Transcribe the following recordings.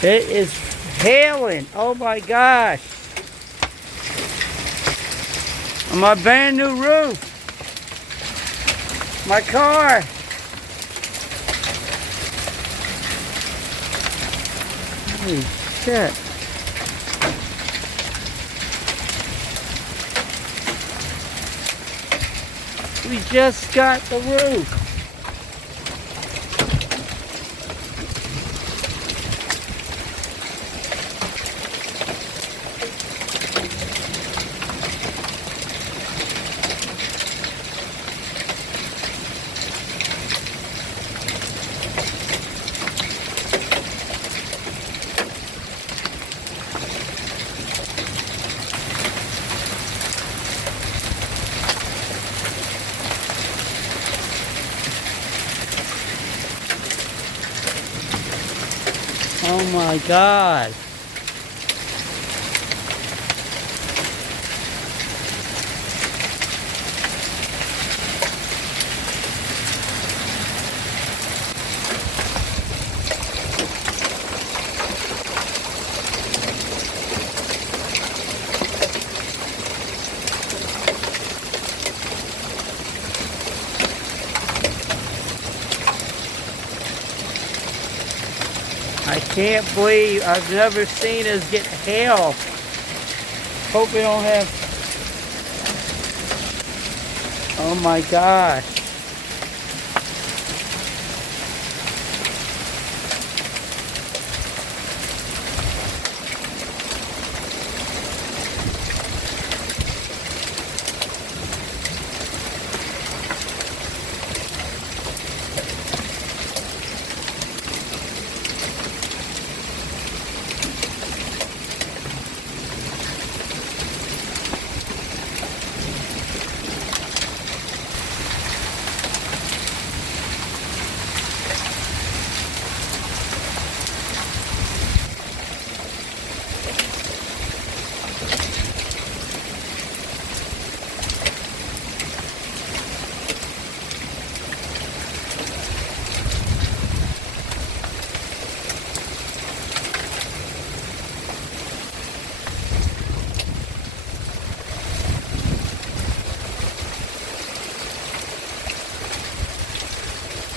It is hailing. Oh my gosh. On my brand new roof. My car. Holy shit. We just got the roof. Oh my God. I can't believe I've never seen us get hail. Hope we don't have. Oh my gosh.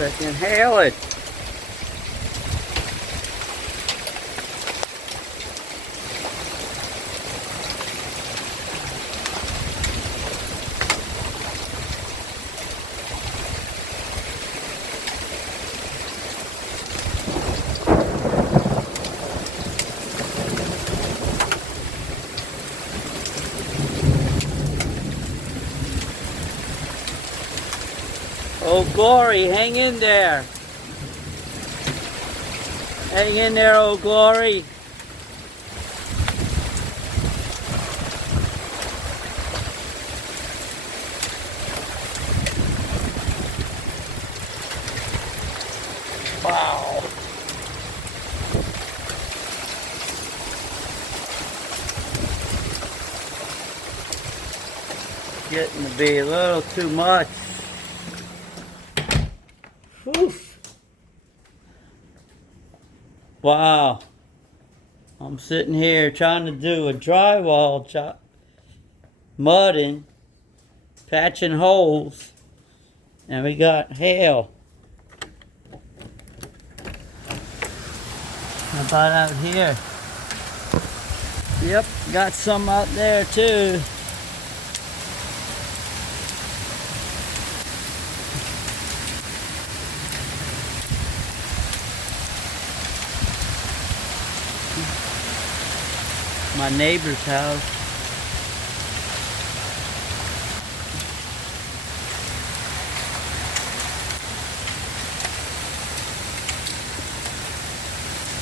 Freaking hail it. Oh, Glory, hang in there. Hang in there, oh, Glory. Wow. Getting to be a little too much. Oof. Wow. I'm sitting here trying to do a drywall job, mudding, patching holes, and we got hail. How about out here? Yep, got some out there too. My neighbor's house.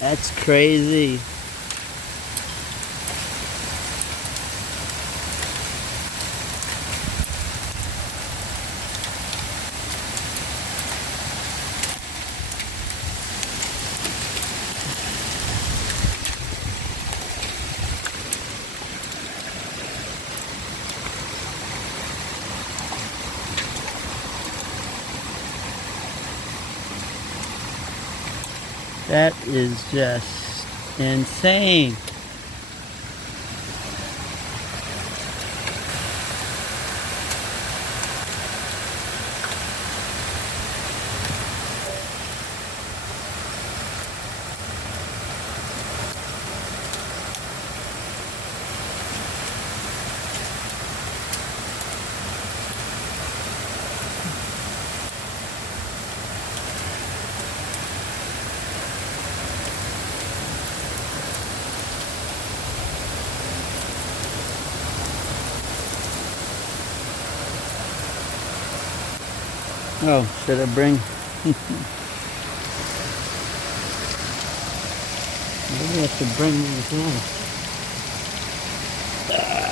That's crazy. That is just Insane. Oh, should I bring? Maybe I should bring these in.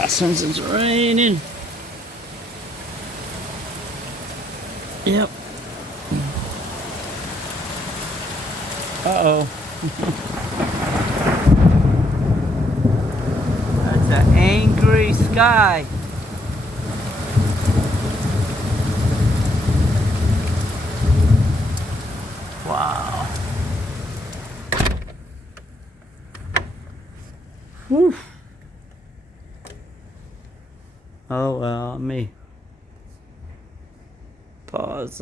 Since it's raining. Yep. Uh-oh. That's an angry sky. Wow. Whew. Oh well, let me pause.